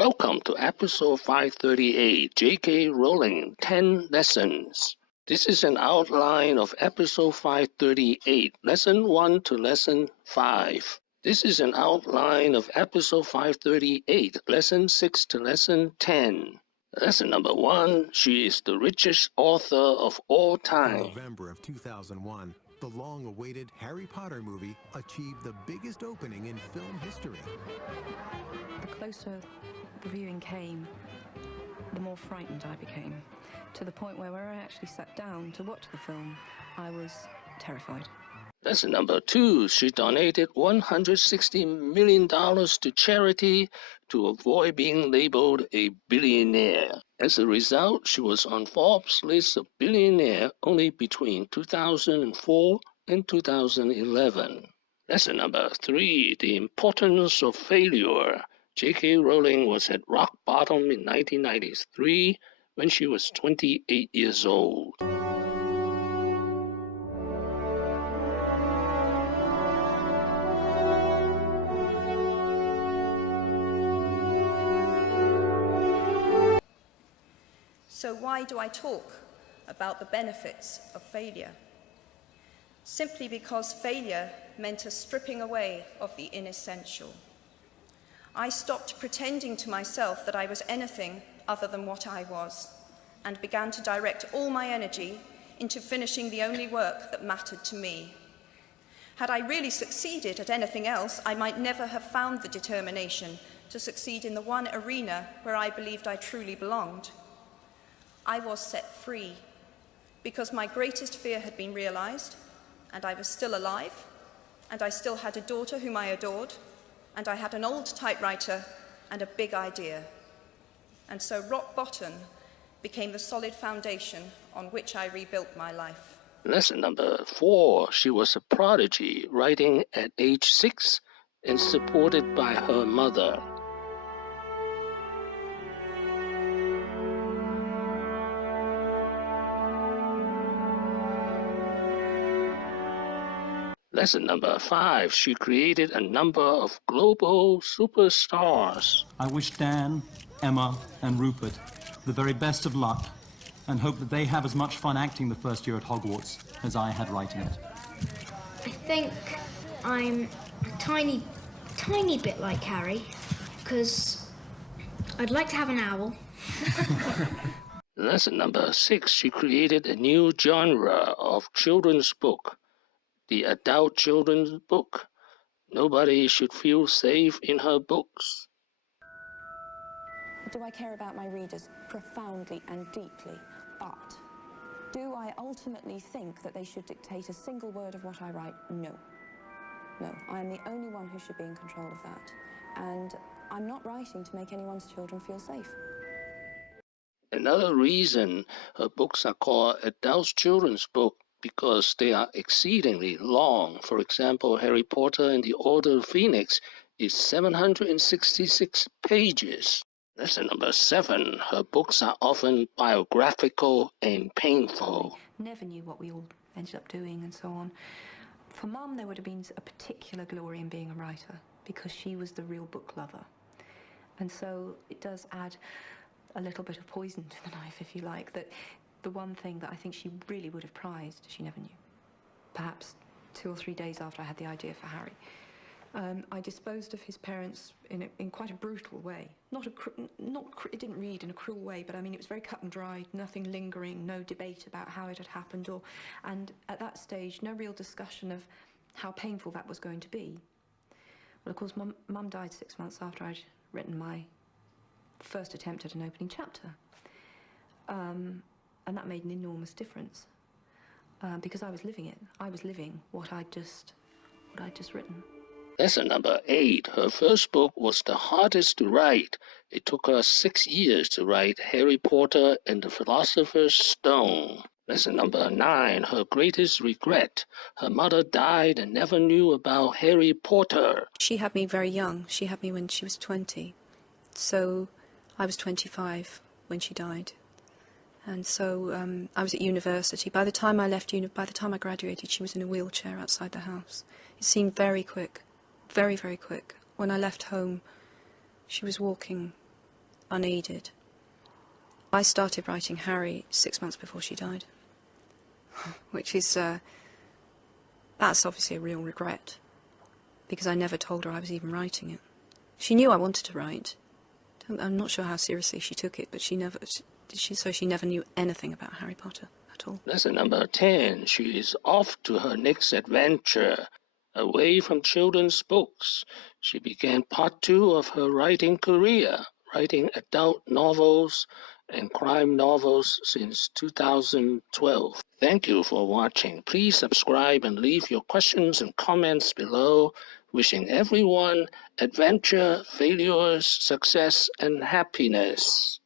Welcome to episode 538, JKRowling 10 Lessons. This is an outline of episode 538, lesson 1 to lesson 5. This is an outline of episode 538, lesson 6 to lesson 10. Lesson number 1, she is the richest author of all time. In November of 2001, the long-awaited Harry Potter movie achieved the biggest opening in film history. The closer the viewing came, the more frightened I became, to the point where I actually sat down to watch the film, I was terrified. Lesson number 2, she donated $160 million to charity to avoid being labeled a billionaire. As a result, she was on Forbes' list of billionaire only between 2004 and 2011. Lesson number 3, the importance of failure. JKRowling was at rock bottom in 1993 when she was 28 years old. So why do I talk about the benefits of failure? Simply because failure meant a stripping away of the inessential. I stopped pretending to myself that I was anything other than what I was, and began to direct all my energy into finishing the only work that mattered to me. Had I really succeeded at anything else, I might never have found the determination to succeed in the one arena where I believed I truly belonged. I was set free because my greatest fear had been realized, and I was still alive, and I still had a daughter whom I adored, and I had an old typewriter and a big idea. And so rock bottom became the solid foundation on which I rebuilt my life. Lesson number 4, she was a prodigy, writing at age 6 and supported by her mother. Lesson number 5, she created a number of global superstars. I wish Dan, Emma, and Rupert the very best of luck, and hope that they have as much fun acting the first year at Hogwarts as I had writing it. I think I'm a tiny bit like Harry, because I'd like to have an owl. Lesson number 6, she created a new genre of children's book, the adult children's book. Nobody should feel safe in her books. Do I care about my readers profoundly and deeply? But do I ultimately think that they should dictate a single word of what I write? No. No, I am the only one who should be in control of that. And I'm not writing to make anyone's children feel safe. Another reason her books are called adult children's book because they are exceedingly long. For example, Harry Potter and the Order of Phoenix is 766 pages. Lesson number 7, her books are often biographical and painful. Never knew what we all ended up doing and so on. For Mum, there would have been a particular glory in being a writer because she was the real book lover. And so it does add a little bit of poison to the knife, if you like, that the one thing that I think she really would have prized, she never knew. Perhaps 2 or 3 days after I had the idea for Harry. I disposed of his parents in quite a brutal way. It didn't read in a cruel way, but I mean, it was very cut and dried, nothing lingering, no debate about how it had happened, and at that stage, no real discussion of how painful that was going to be. Well, of course, Mum died 6 months after I'd written my first attempt at an opening chapter. And that made an enormous difference, because I was living it. I was living what I'd just written. Lesson number 8, her first book was the hardest to write. It took her 6 years to write Harry Potter and the Philosopher's Stone. Lesson number 9, her greatest regret. Her mother died and never knew about Harry Potter. She had me very young. She had me when she was 20. So I was 25 when she died. And so I was at university. By the time I graduated, she was in a wheelchair outside the house. It seemed very quick, very, very quick. When I left home, she was walking needed. I started writing Harry 6 months before she died, which is, that's obviously a real regret, because I never told her I was even writing it. She knew I wanted to write. I'm not sure how seriously she took it, but she never knew anything about Harry Potter at all. Lesson number 10. She is off to her next adventure. Away from children's books, she began part 2 of her writing career, writing adult novels and crime novels since 2012. Thank you for watching. Please subscribe and leave your questions and comments below. Wishing everyone adventure, failures, success, and happiness.